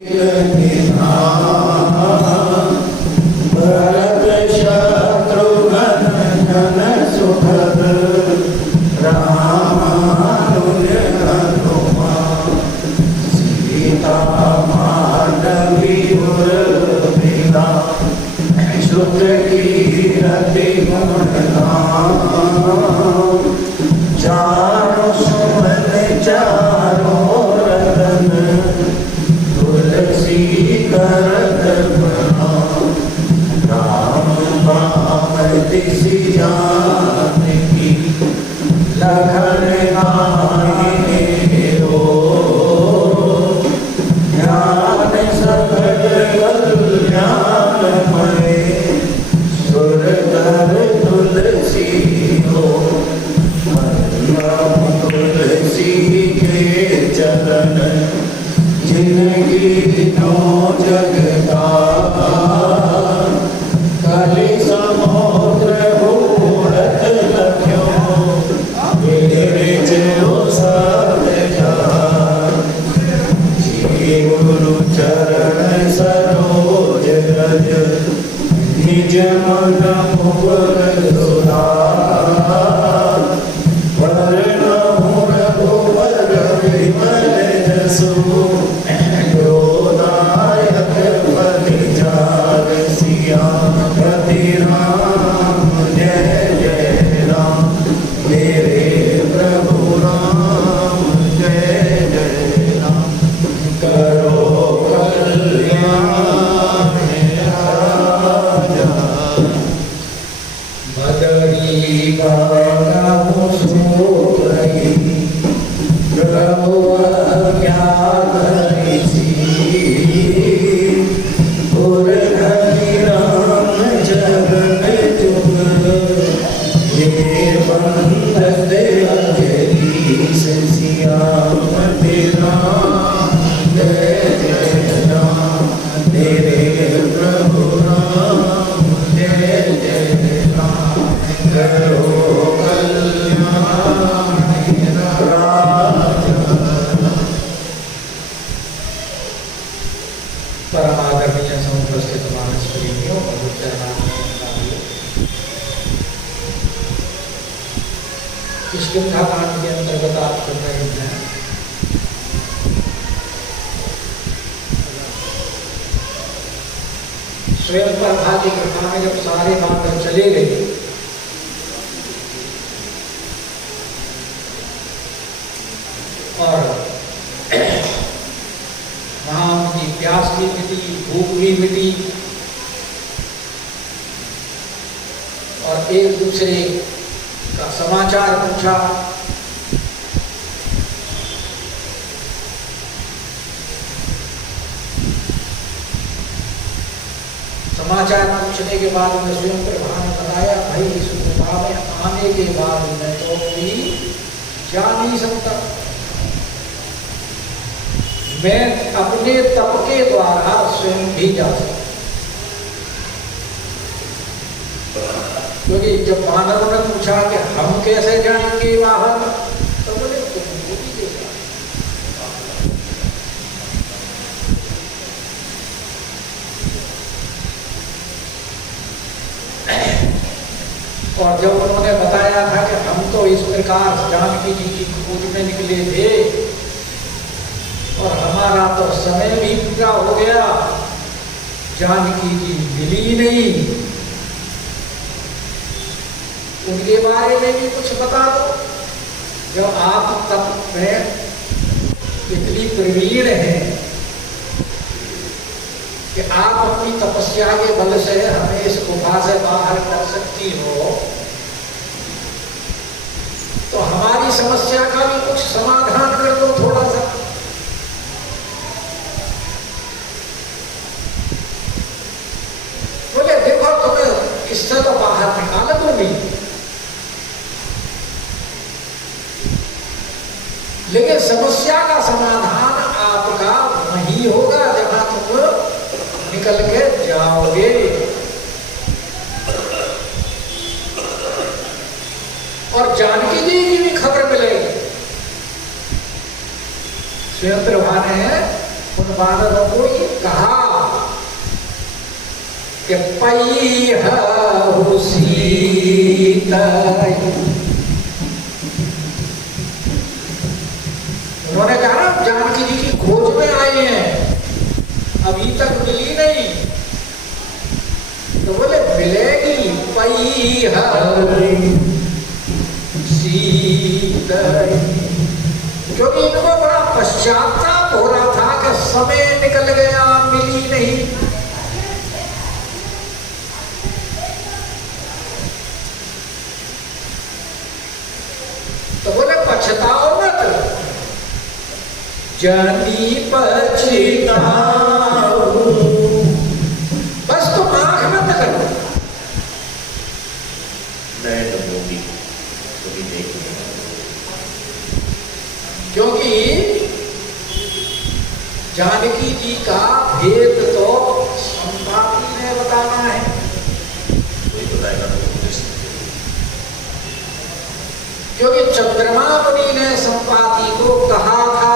भरत शत्रुघ्न धन सुभग रामानुज हनुमान सीता माधवी उर्मिला सुत कीरति गुण गान चारों सुमन चारों रतन तुलसी करत राम पावती जानकी लखन गाए रो ज्ञान सकल कल्याणमय सुर कर तुलसी हो तुलसी के चरण जिनकी नो जगता कलि समुद्र घोड़त लख्यो मेरे जो सब जी गुरु चरण सरोज रज निज मन मुकुर सुधार वरण रघुवर विमल जसु पति राम जय जय राम मेरे प्रभु राम जय जय राम करो कल्याण राजा बदरी गाऊ सोई प्रभु ज्ञान कांड के अंतर्गत आप सुन रहे हैं। स्वयं प्रभा की कृपा में जब सारे बांधव चले गए और वहां उनकी प्यास भी मिटी, भूख भी मिटी और एक दूसरे का समाचार पूछा। समाचार पूछने के बाद उन्हें स्वयं प्रभा ने बताया, भाई इस गुफा में आने के बाद मैं तो भी जा नहीं सकता, मैं अपने तप के द्वारा स्वयं भी जा सकता। क्योंकि जब मानव ने पूछा कि हम कैसे जाएंगे बाहर, तो बोले तुम भी देखा। और जब उन्होंने बताया था कि हम तो इस प्रकार जानकी जी की खोज में निकले थे और हमारा तो समय भी पूरा हो गया, जानकी जी मिली नहीं, उनके बारे में भी कुछ बता दो। जब आप तप में इतनी प्रवीण हैं कि आप अपनी तपस्या के बल से हमें इस गुफा से बाहर कर सकती हो, तो हमारी समस्या का भी कुछ समाधान कर दो थोड़ा सा। बोले देखो तुम्हें इससे तो बाहर निकाल दूंगी, लेकिन समस्या का समाधान आपका वही होगा जहां तुम निकल के जाओगे। और जानकी जी की भी खबर मिलेगी। स्वयं प्रभा ने उन वानरों को ये कहा कि पैहु सीतै। उन्होंने कहा ना जानकी जी की खोज में आए हैं, अभी तक मिली नहीं, तो बोले मिलेगी पैहु सीतै। क्योंकि इनको बड़ा पश्चाताप हो रहा था कि समय निकल गया, मिली नहीं। तो बोले पछताओ मत, जानी पछताओ, बस तुम आंख बंद करो। क्योंकि जानकी जी का भेद तो संपाति ने बताना है। क्योंकि चंद्रमा मुनि ने संपाति को कहा था,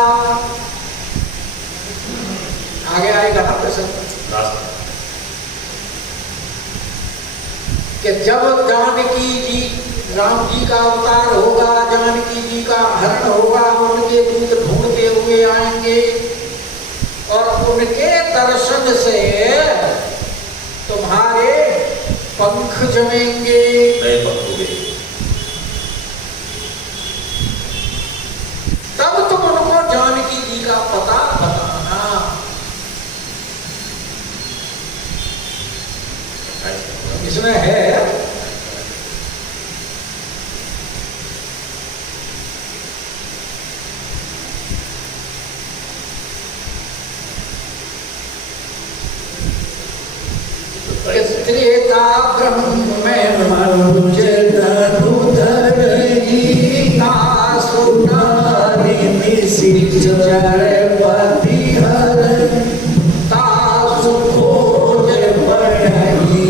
आगे आएगा ना प्रसंग, कि जब जानकी जी, राम जी का अवतार होगा, जानकी जी का हरण होगा, उनके दूत ढूंढते हुए आएंगे और उनके दर्शन से तुम्हारे पंख जमेंगे, तब तुम उनको जानकी जी का पता बताना। इसमें है त्रेता ब्रह्मणुजतनुधरयिता सुनारि निशिचर पतिहर तासु खोज पढ़ई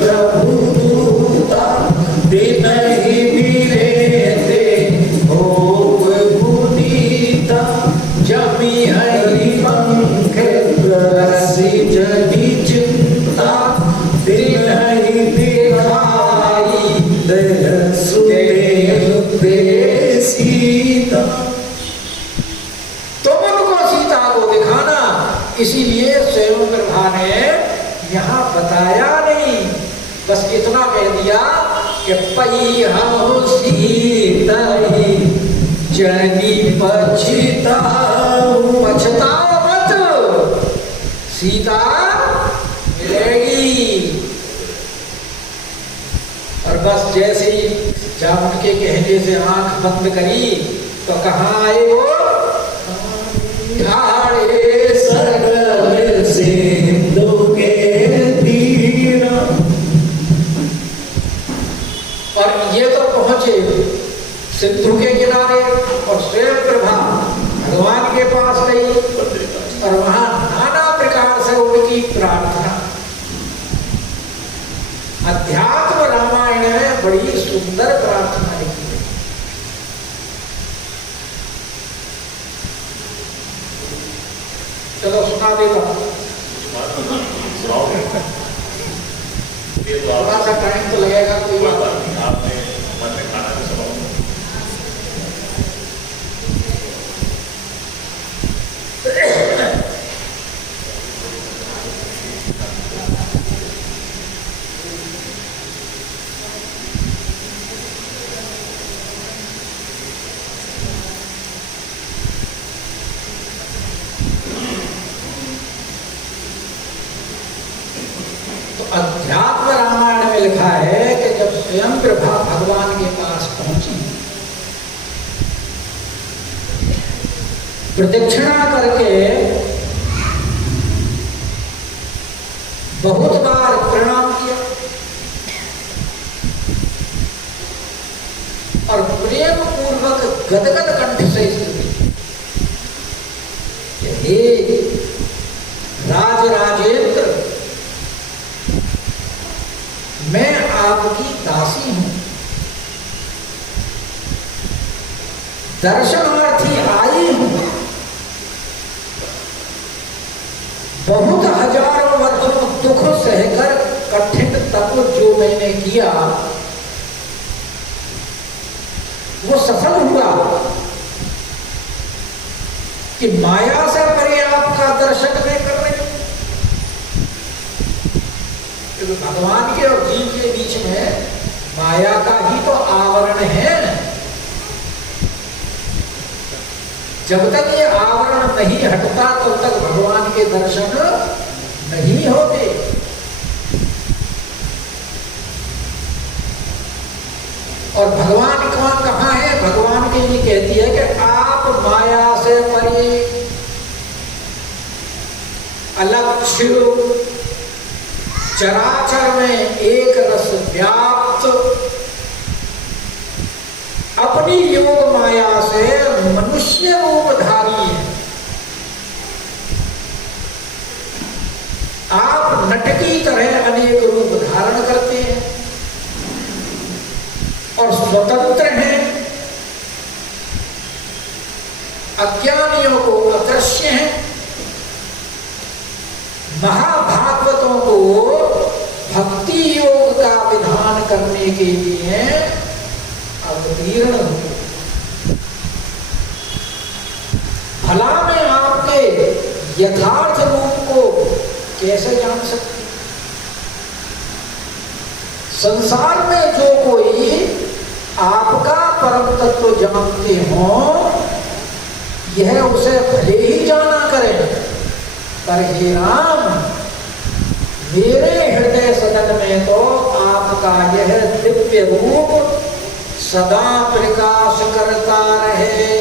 प्रभुदूता दिनहि बिरेते भोग पुनीता जमि हरि पंख रसि जहि चिंता दिनहि दिखाई देह सुदेह सीता। तुम उनको सीता को दिखाना, इसीलिए स्वयं प्रभा ने यहाँ बताया नहीं, बस इतना कह दिया कि पैहु सीतै जनि पछताओ, पछताओ मत, सीता मिलेगी। और बस जैसे ही जब उनके कहने से आंख बंद करी तो कहाँ आए वो, घाड़े सरगल सिंधु के तीरा। और ये तो पहुंचे सिंधु के किनारे और स्वयं प्रभा भगवान के पास गई और वहां नाना प्रकार से उनकी प्रार्थना। अध्यात्म रामायण में बड़ी सुंदर प्रार्थना लिखी है। चलो सुना देता हूं, थोड़ा सा टाइम तो लगेगा, कोई बात नहीं। आपने मन में खाना भी सुनाओ। अध्यात्म रामायण में लिखा है कि जब स्वयं प्रभा भगवान के पास पहुंची, प्रदक्षिणा करके बहुत बार प्रणाम किया और प्रेम पूर्वक गदगद कंठ से स्तुति, हे राजराजेंद्र, मैं आपकी दासी हूं, दर्शनार्थी आई हूं, बहुत हजारों वर्षों दुख सहकर कठिन तप जो मैंने किया वो सफल हुआ कि माया से परे आपका दर्शन मैं कर रही हूं। क्योंकि भगवान के और जीव के बीच में माया का ही तो आवरण है। जब तक ये आवरण नहीं हटता तब तक भगवान के दर्शन नहीं होते। और भगवान कहाँ है? भगवान के लिए कहती है कि आप माया से परे अलक्ष्य चराचर में एक रस व्याप्त अपनी योग माया से मनुष्य रूपधारी है। आप नट की तरह अनेक रूप धारण करते हैं और स्वतंत्र हैं। अज्ञानियों को अदृश्य हैं। महाभागवतों को भक्ति योग का विधान करने के लिए अवतीर्ण हुए। भला में आपके यथार्थ रूप को कैसे जान सकते? संसार में जो कोई आपका परम तत्व जानते हो यह उसे भले ही जाना करे, पर हे राम मेरे हृदय सदन में तो आपका यह दिव्य रूप सदा प्रकाश करता रहे।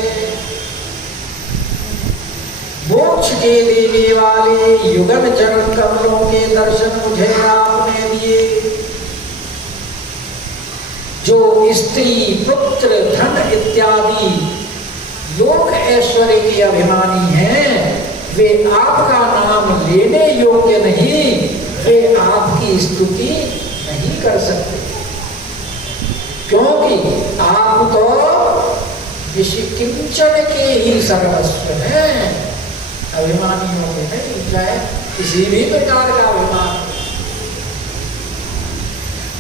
मोक्ष के देने वाले युगन चरण कमलों के दर्शन मुझे आपने दिए। जो स्त्री पुत्र धन इत्यादि लोक ऐश्वर्य के अभिमानी हैं वे आपका नाम लेने योग्य नहीं, वे आपकी स्तुति नहीं कर सकते, क्योंकि आप तो विषकिंचन के ही सर्वस्व हैं। अभिमानियों के नहीं, चाहे किसी भी प्रकार का अभिमान।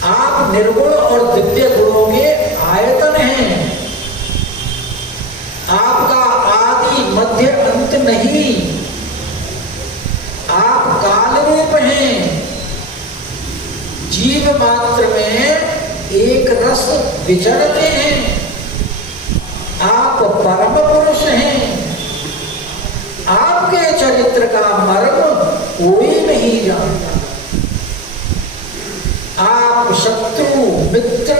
आप निर्गुण और दिव्य गुणों के आयतन हैं। आपका आदि मध्य अंत नहीं। आप काल रूप हैं। जीव मात्र में एक रस विचरते हैं। आप परम पुरुष हैं। आपके चरित्र का मर्म कोई नहीं जानता। आप शत्रु मित्र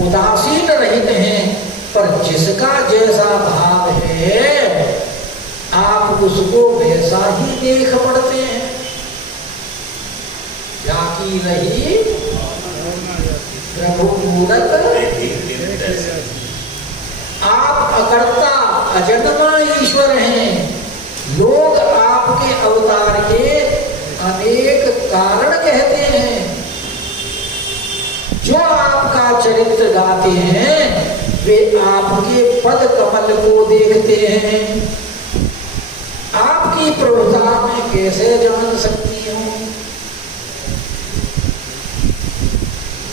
उदासीन रहित हैं, पर जिसका जैसा भाव है आप उसको वैसा ही देख पड़ते हैं। जाकी रही प्रभु मूरत। आप अकर्ता अजन्मा ईश्वर हैं। लोग आपके अवतार के अनेक कारण कहते हैं। जो आपका चरित्र गाते हैं वे आपके पद कमल को देखते हैं। आपकी प्रभुता में कैसे जान सकती हूं?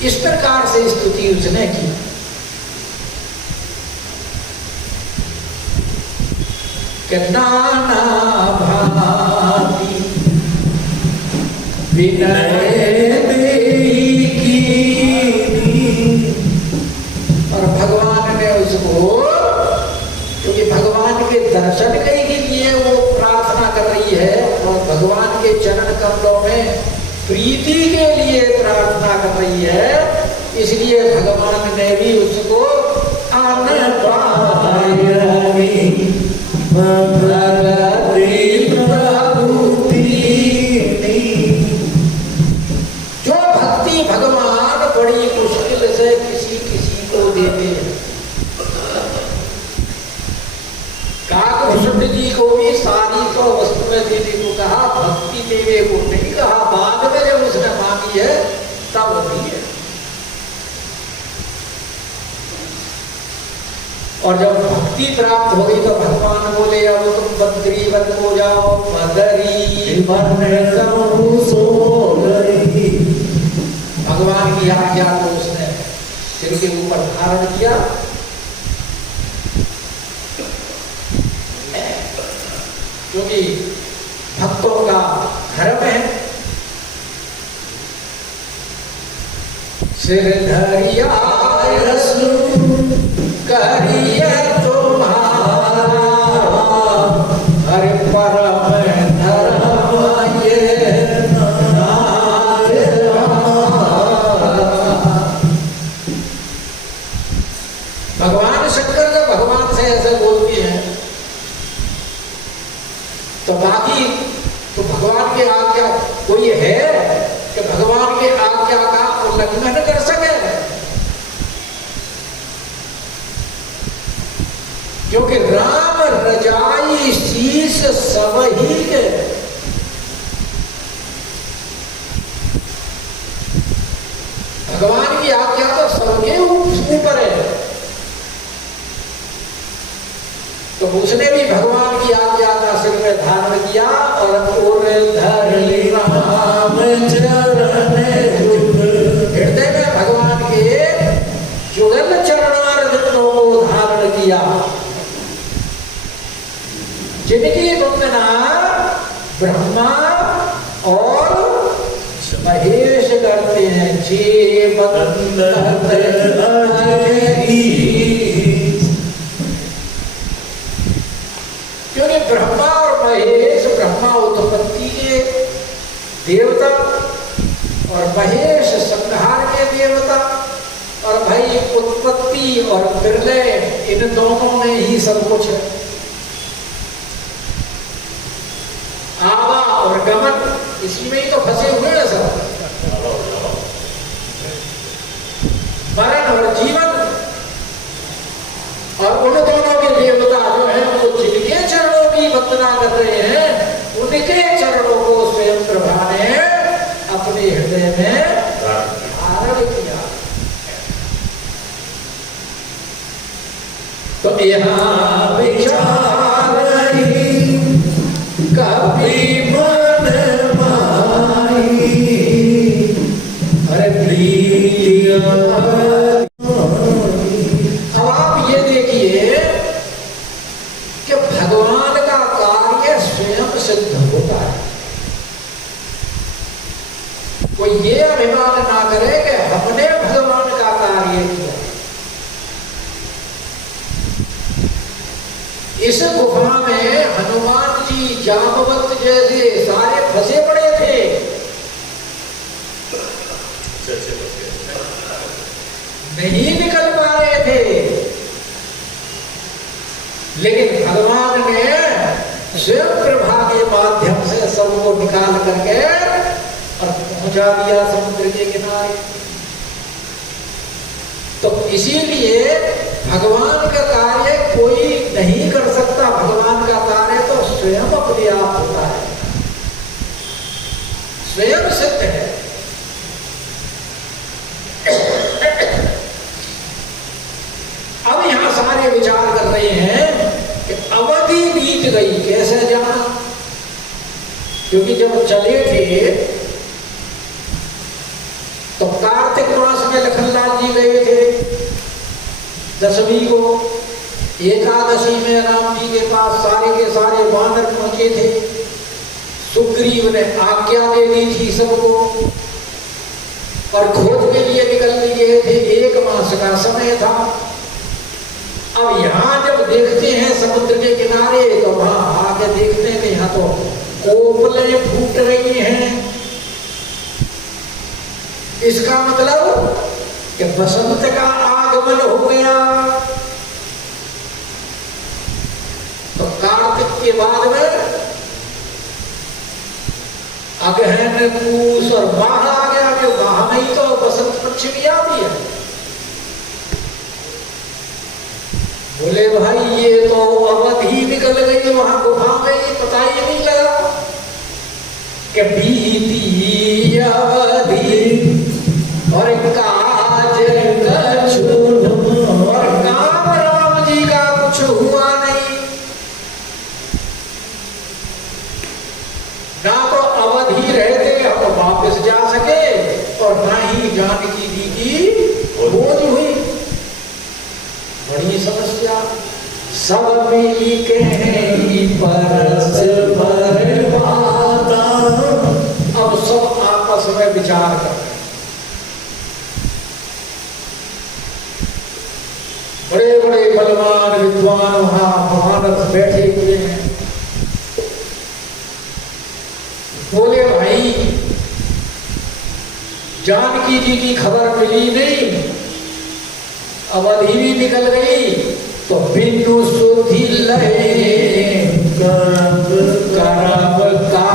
इस प्रकार से स्तुति उसने की। नाना भांति विनय की, और भगवान ने उसको, क्योंकि भगवान के दर्शन के लिए वो प्रार्थना कर रही है और भगवान के चरण कमलों में प्रीति के लिए प्रार्थना कर रही है, इसलिए भगवान ने भी उसको जो भक्ति भगवान बड़ी मुश्किल से किसी किसी को देते हैं। काकभूषण जी को भी सारी को वस्तु में देने को कहा, भक्ति देने को नहीं कहा। बाद में जब उसने मांगी है तब नहीं है। और जब भक्ति प्राप्त हो गई तो भगवान बोले अब तुम बद्री वन हो जाओ, बदरी सो गई। भगवान की आज्ञा को उसने सिर के ऊपर धारण किया। क्योंकि भक्तों का धर्म है सिर धरिया करिए तुम्हारा, हरे परम धर्म ये नाथ हमारा। भगवान शंकर का भगवान से ऐसे बोलते हैं तो बाकी तो भगवान की आज्ञा कोई है कि भगवान की आज्ञा का उल्लंघन कर सके, क्योंकि राम रजाई शीश सब ही के। भगवान की आज्ञा तो सबके ऊपर है, तो उसने भी भगवान की आज्ञा का सिर में धारण किया और धरली राम चरण हृदय में भगवान के जुगल चरणारविंदों को धारण किया, जिनकी वंदना ब्रह्मा और महेश करते हैं। क्योंकि ब्रह्मा और महेश, ब्रह्मा उत्पत्ति के देवता और महेश संहार के देवता, और भाई उत्पत्ति और प्रलय इन दोनों में ही सब कुछ है। आवा और गमन इसी में ही तो फंसे हुए हैं सब, मरण और जीवन, और उन दोनों के देवता जो है वो जिनके चरणों की वंदना कर रहे हैं उनके चरणों को स्वयं प्रभा ने अपने हृदय में धारण किया। तो यहाँ विचार कभी मन माही, अरे प्रिय। अब आप ये देखिए कि भगवान का कार्य स्वयं सिद्ध होता है। कोई ये अभिमान ना करे कि हमने भगवान का कार्य किया। इस गुफा में हनुमान जी, जामवंत जैसे सारे फंसे पड़े थे, नहीं निकल पा रहे थे, लेकिन भगवान ने स्वयं प्रभा के माध्यम से सबको निकाल करके और पहुंचा दिया समुद्र के किनारे। तो इसीलिए भगवान का कार्य कोई नहीं कर सकता, भगवान का कार्य तो स्वयं अपने आप होता है, स्वयं सिद्ध है। अब यहां सारे विचार कर रहे हैं कि अवधि बीत गई, कैसे जाना? क्योंकि जब चले थे तो कार्तिक मास में लखनलाल जी गए थे, दशमी को, एकादशी में राम जी के पास सारे के सारे वानर पहुंचे थे, सुग्रीव ने आज्ञा दे दी थी सबको, और खोज के लिए निकल लिए थे। 1 मास का समय था। अब यहाँ जब देखते हैं समुद्र के किनारे तो वहां आगे देखते हैं कि यहाँ तो कोपलें फूट रही हैं। इसका मतलब कि बसंत का आगमन हो गया। तो कार्तिक के बाद में अगहन, पूस और माह आ गया। जो माह में ही तो बसंत पंचमी आती है। बोले भाई ये तो अवधि निकल गई, वहां गुफा में ही पता ही नहीं लगा कि बीती अवधि और काज कछु और काम राम जी का कुछ हुआ सब मिली के परस्पर बाता। अब सब आपस में विचार कर रहे, बड़े बड़े बलवान विद्वान वहां महारथ बैठे हुए हैं। बोले भाई जानकी जी की खबर मिली नहीं, अवधि भी निकल गई, तो बिंदु सुधि लहे करब का भ्राता।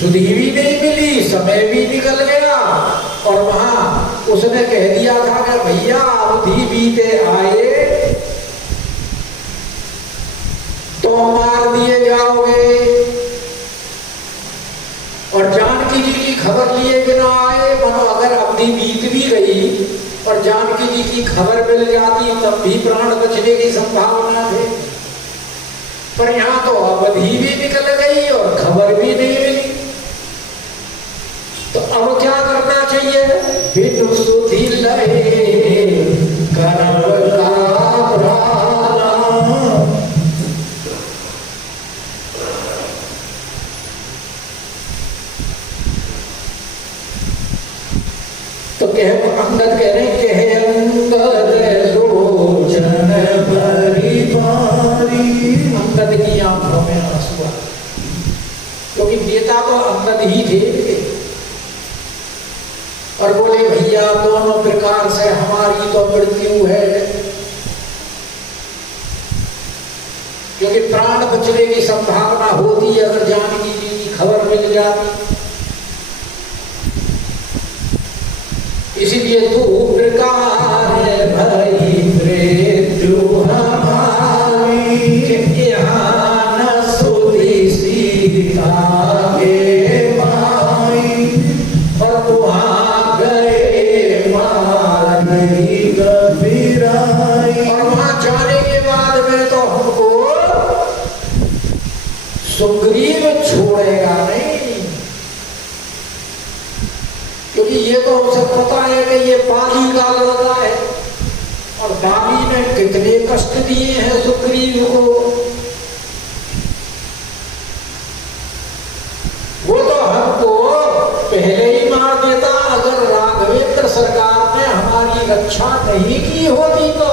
सुधि भी नहीं मिली, समय भी निकल गया, और वहां उसने कह दिया था कि भैया अवधि बीते आए तो मार दिए जाओगे, और जानकी जी की खबर लिए बिना आए, मानो अगर अवधि बीत भी गई और जानकी जी की खबर मिल जाती तब भी प्राण बचने की संभावना थी। पर यहां तो अवधि भी निकल गई और खबर भी नहीं मिली, तो अब क्या करना चाहिए? बिनु सुधि लहे करब का भ्राता। तो अंगद कह रहे हैं कि अंगद लोचन भरी भारी। अंगद की आंखों में आंसू आ, क्योंकि नेता तो अंगद ही थे। और बोले भैया दोनों प्रकार से हमारी तो मृत्यु है, क्योंकि प्राण बचने की संभावना होती है अगर जानकी जी की खबर मिल जाती। इसीलिए तू प्रकार भई मृत्यु हमारी, यहाँ न सुधि सीता के माई, और वहाँ गए मार गई कबीराई। और वहाँ जाने के बाद में तो हमको सुग्रीव छोड़ेगा नहीं, क्योंकि ये तो उसे पता है कि ये बाली का लड़का है, और बाली ने कितने कष्ट दिए हैं सुग्रीव को। वो तो हमको पहले ही मार देता अगर राघवेंद्र सरकार ने हमारी रक्षा नहीं की होती तो,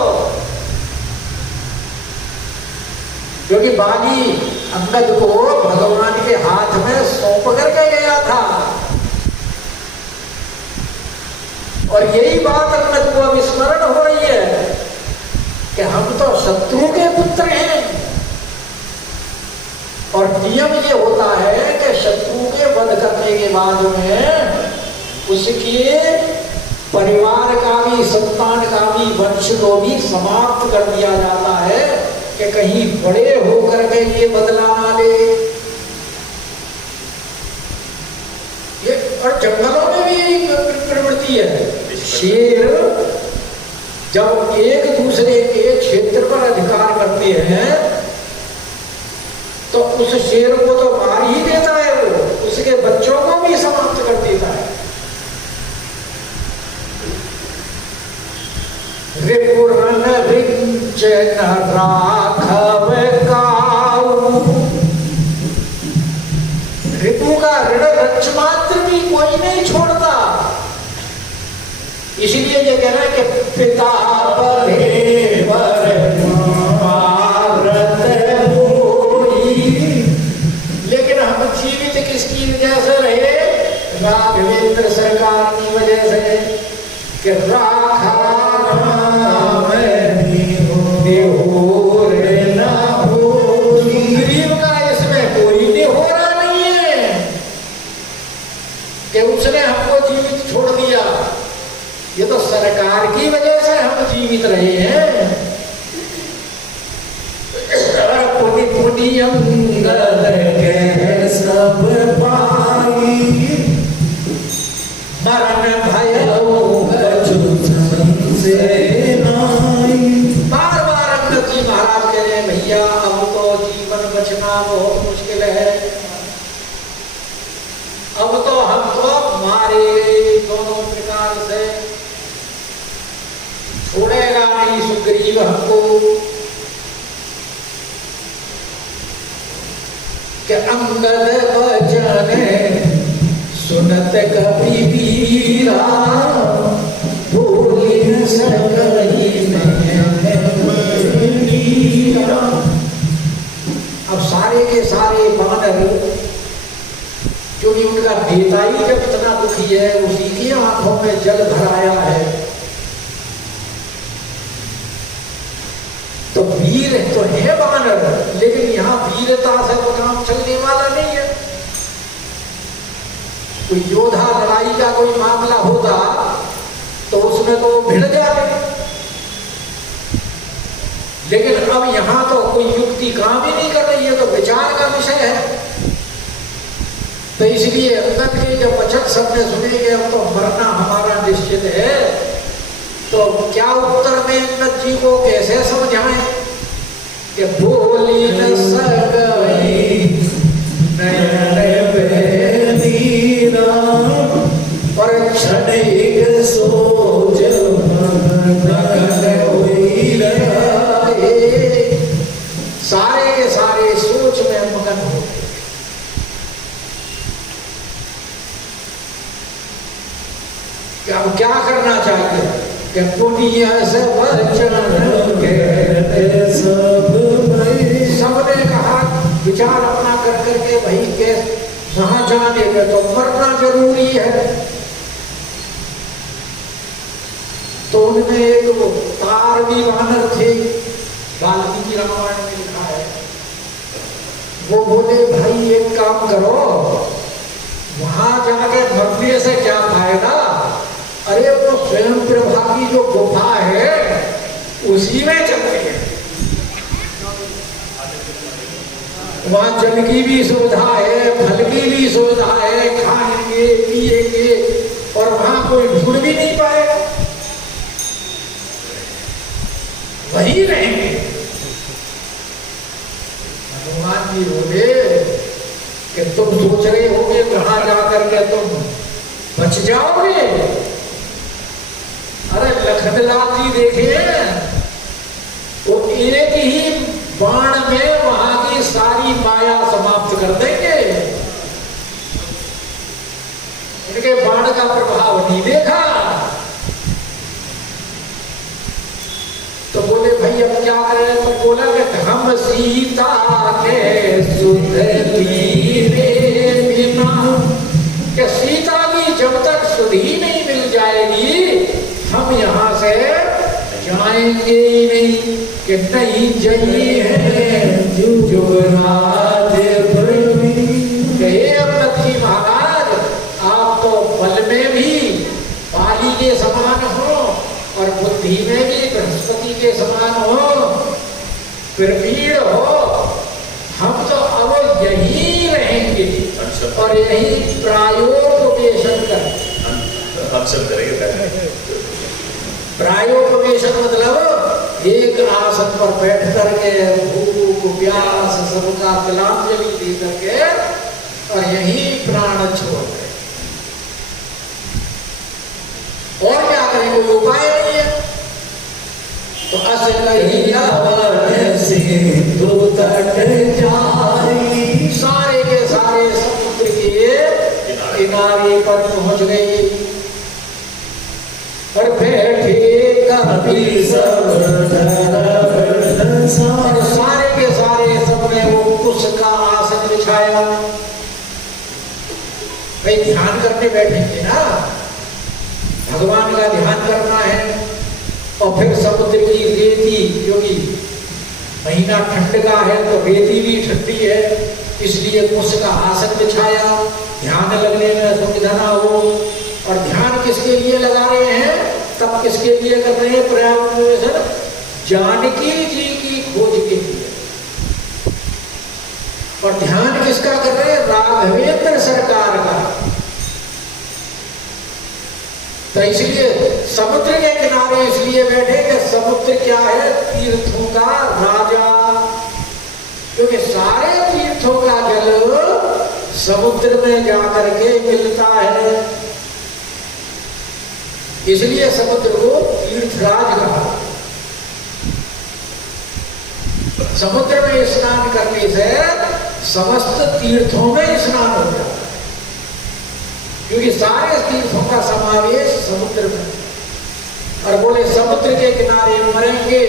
क्योंकि बाली अंगद को भगवान के हाथ में सौंप करके गया था। और यही बात अंगद को अब स्मरण हो रही है कि हम तो शत्रु के पुत्र हैं, और नियम ये होता है कि शत्रु के वध करने के बाद में उसके परिवार का भी, संतान का भी, वंश को भी समाप्त कर दिया जाता है कि कहीं बड़े होकर के ये बदला ना ले। ये और जंगलों में भी प्रवृत्ति है। शेर जब एक दूसरे के क्षेत्र पर अधिकार करते हैं तो उस शेर को तो मार ही देता है, वो उसके बच्चों को भी समाप्त कर देता है। रिपुरन रिंचन राघव काऊ, रिपु का ऋण रक्ष मात्र भी कोई नहीं छोड़ता। इसीलिए ये कह रहा है कि पिता बड़े लेकिन हम जीवित किसकी वजह से रहे? राघवेंद्र सरकार की वजह से, कि राखा गरीब का इसमें कोई निहोरा नहीं है कि उसने हमको जीवित छोड़ दिया। ये तो सरकार की वजह से हम जीवित रहे हैं। पुनि पुनि अंगद के सब पाई, मरण भय से नाई। बार बार अंगद जी महाराज कह रहे हैं भैया अब तो जीवन बचना बहुत मुश्किल है, अब तो हम तो मारे दोनों प्रकार से। छोड़ेगा नहीं सुग्रीव हमको। कि अंगद वचन सुनत कपि वीरा, बोली न सकहि मीरा। अब सारे के सारे बानर, क्योंकि उनका नेता ही जब इतना दुखी है, उसी की आंखों में जल भर आया है, तो वीर तो है बानर, लेकिन यहाँ वीरता से तो काम चलने वाला नहीं है। कोई योद्धा लड़ाई का कोई मामला होता तो उसमें तो भिड़ जाते, लेकिन अब यहाँ तो कोई युक्ति काम ही नहीं कर रही है, तो विचार का विषय है। तो इसलिए अंगद के जब वचन सबने सुनेंगे, अब तो मरना हमारा निश्चित है, तो क्या उत्तर में अंगद जी को कैसे समझाएं कि बोली न सकहि नयन बेदीना, और क्षणिक सोच मगन होई रहे। सारे के सारे सोच में मगन हो गए। क्या करना चाहिए कि पुण्य से वचन कहते सबने कहा, विचार अपना कर करके भाई के वहां जाने में तो मरना जरूरी है। तो उनमें एक तारवी वानर थे, वाल्मीकि रामायण में लिखा है, वो बोले भाई एक काम करो, वहां जाके मरने से क्या फायदा, अरे वो स्वयं प्रभा की जो गुफा है उसी में चलते हैं, वहां जल की भी सुविधा है, फल की भी सुविधा है, खाएंगे पिएंगे और वहां कोई ढूंढ भी नहीं पाएगा, वही रहेंगे। हनुमान जी बोले कि तुम सोच रहे होगे कहां जाकर के तुम बच जाओगे। अरे लखनलाल जी देखे, वो एक ही बाण में वहां की सारी माया समाप्त कर देंगे, इनके बाण का प्रभाव नहीं देखा। तो बोले भाई अब क्या करें, तो बोला कि हम सीता के सुधली बिना, कि सीता की जब तक सुधि नहीं मिल जाएगी हम यहाँ से जाएंगे ही नहीं, कि नहीं जाइए है युवराज जी महाराज, आप तो बल में भी बाली के समान हो और बुद्धि में भी बृहस्पति के समान हो, प्रवीण हो, हम तो अब यही रहेंगे और यही प्रायोपवेशन करेंगे। हम सब करेंगे। प्रायोपवेशन मतलब एक आसन पर बैठ करके भूख प्यास सबका तिलांजलि दे करके और यही प्राण छोड़ गए। और क्या करें, कोई उपाय नहीं है। तो सारे के सारे समुद्र के किनारे पर पहुंच गए और बैठे कपि सब, और सारे के सारे सबने वो कुश का आसन बिछाया। भाई ध्यान करने बैठेंगे ना, भगवान का ध्यान करना है। और फिर समुद्र की रेती, क्योंकि महीना ठंड का है तो रेती भी ठंडी है, इसलिए कुश का आसन बिछाया, ध्यान लगने में सुविधा ना हो। और ध्यान किसके लिए लगा रहे हैं, तब किसके लिए कर रहे हैं प्रयाग, जानकी जी की खोज के लिए। और ध्यान किसका कर रहे हैं, राघवेंद्र सरकार का। तो इसलिए समुद्र के किनारे इसलिए बैठे कि समुद्र क्या है, तीर्थों का राजा, क्योंकि सारे तीर्थों का जल समुद्र में जाकर के मिलता है। इसलिए समुद्र को तीर्थराज कहा। समुद्र में स्नान करने से समस्त तीर्थों में स्नान हो जाता है, क्योंकि सारे तीर्थों का समावेश समुद्र में। और बोले समुद्र के किनारे मरेंगे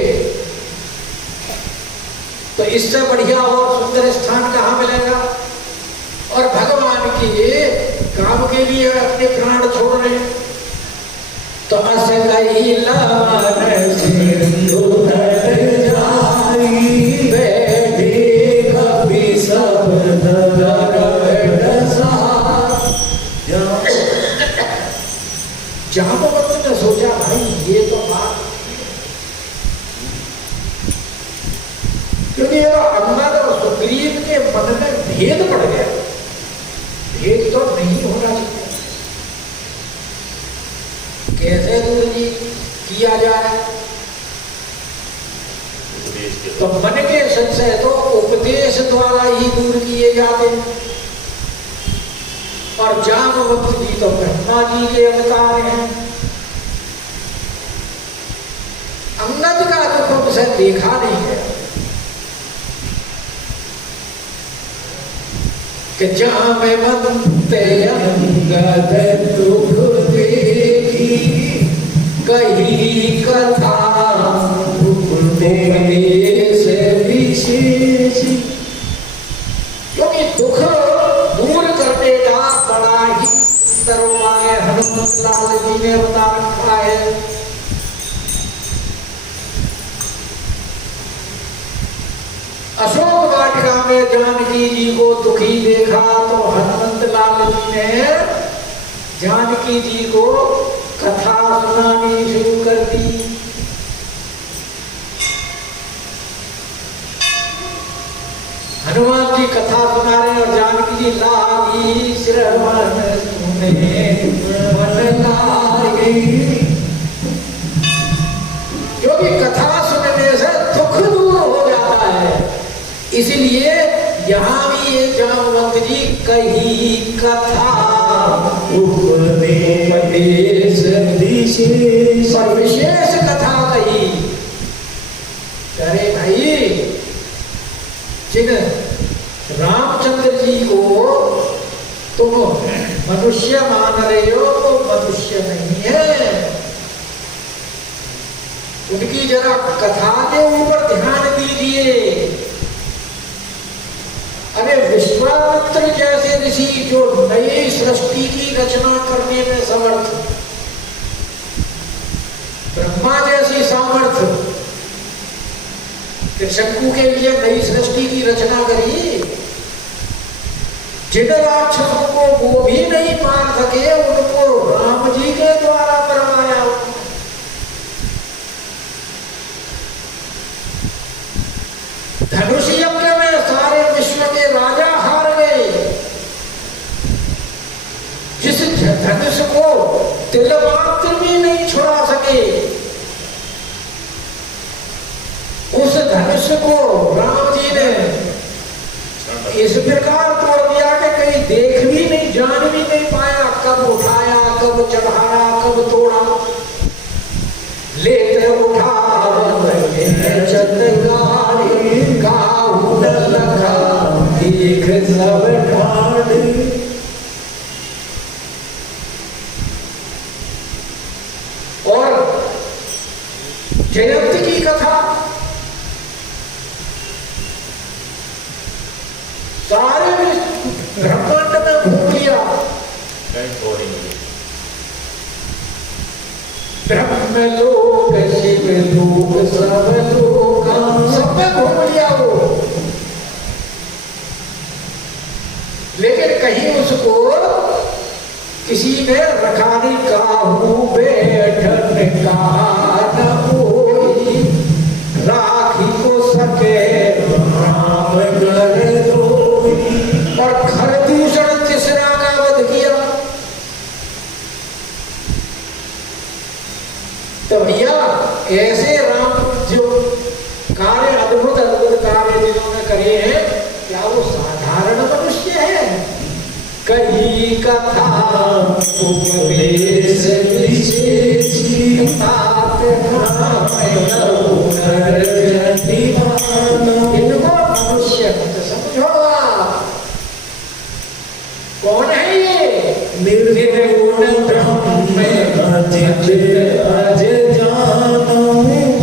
तो इससे बढ़िया और सुंदर स्थान कहाँ मिलेगा। और भगवान के काम के लिए अपने प्राण छोड़ रहे हैं। तो जाम्बवंत ने सोचा भाई ये तो बात, क्योंकि अंगद और सुग्रीव के मन में भेद पड़ गया। भेद तो नहीं होना चाहिए, कैसे दूर किया जाए। तो मन के संशय तो उपदेश द्वारा ही दूर किए जाते हैं। और जाम्बवंत जी तो ब्रह्मा जी के अवतार हैं। अंगद का दुख उसे देखा नहीं है कि जाम्बवंत अंगद दुख देखी कही कथा उपदेश विशेष। क्योंकि दुख दूर करने का बड़ा ही सुंदर उपाय हनुमत लाल जी ने बता रखा है। अशोक वाटिका में जानकी जी को दुखी देखा तो हनुमत लाल जी ने जानकी जी को कथा सुनानी शुरू कर दी। हनुमान जी कथा सुना रहे और जानकी जी लागी श्रवण सुने मन लागी। क्योंकि कथा सुनने से दुख दूर हो जाता है, इसलिए यहाँ भी ये जाम्बवंत जी कही कथा उपदेश विशेष और विशेष कथा कही। अरे भाई जिन रामचंद्र जी को तुम मनुष्य मान रहे हो वो मनुष्य नहीं है, उनकी जरा कथा के ऊपर ध्यान दीजिए। अरे विश्वामित्र जैसे ऋषि जो नई सृष्टि की रचना करने में समर्थ, ब्रह्मा जैसी सामर्थ्य, शंकु के लिए नई सृष्टि की रचना करी। जिन राक्षसों को वो भी नहीं मार सके उनको राम जी के द्वारा करवाया। धनुष यज्ञ में सारे विश्व के राजा हार गए। जिस धनुष को तिल मात्र भी नहीं छुड़ा सके उस धनुष को राम जी ने इस प्रकार तोड़ दिया कि कहीं देख भी नहीं, जान भी नहीं पाया कब उठाया, कब चढ़ाया, कब तोड़ा। लेते उठा देख सब ठाड़। और जयंत की कथा सारे ब्रह्मांड में घूम लिया। ब्रह्म लोक शिव लोक सब लोक सब में घूम लिया वो, लेकिन कहीं उसको किसी ने रखा नहीं। काहू बैठन का न कोई राखी को सके राम कर दो। और खरदूषण तीसरा का वध किया। तो भैया ऐसे राम जो कार्य अद्भुत अद्भुत कार्य जिन्होंने करे हैं, क्या वो साधारण मनुष्य है? कही कथा उपदेश विशेषी तात नामय नर जतिमान इनको मनुष्य मत समझो आप। कौन है ये? निर्गुण ब्रह्म अजित अज जानो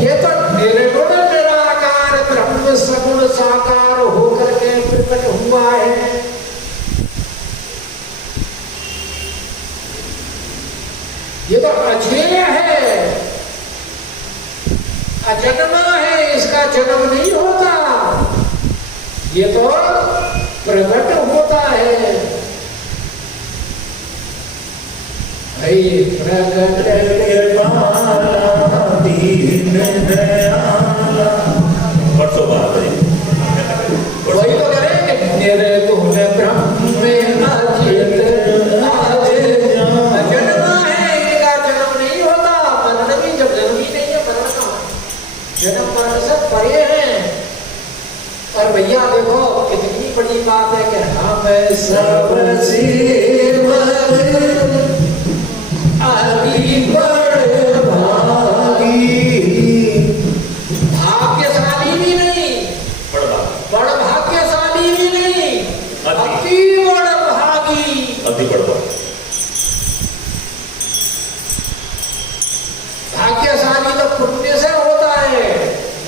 ये तो निर्गुण निराकार ब्रह्म सगुण साकार होकर के प्रकट हुआ है। ये तो अजेय है, अजन्मा है, इसका जन्म नहीं होता, ये तो प्रकट होता है। प्रकट कृपाला दीन दयाला परसों बात है वही तो करें निर्गुण ब्रह्म अजित अजन्मा है, इनका जन्म नहीं होता, मरण भी जब जन्म ही नहीं है, मरण कहाँ है? जन्म मरण से परे हैं। और भैया देखो कितनी बड़ी बात है कि हम सब सेवक अति बड़ भागी भाग्यशाली भी नहीं, बड़ा बड़ भाग्यशाली भी नहीं, अति बड़ भागी। अति बड़ा भाग्यशाली तो पुण्य से होता है,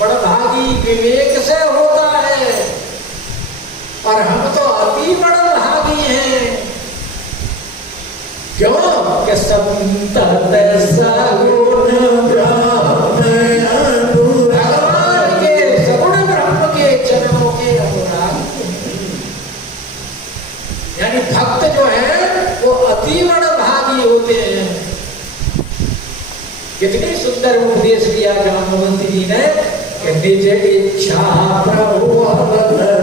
बड़ भागी विवेक से होता है, और हम तो अति बड़ भागी हैं। क्यों? कि संतत सगुण भगवान के सगुण ब्रह्म के चरणों के अनुराग। यानी भक्त जो है वो अति बड़ भागी होते हैं। कितनी सुंदर उपदेश दिया जामवंत जी ने कि निज इच्छा प्रभु अवतार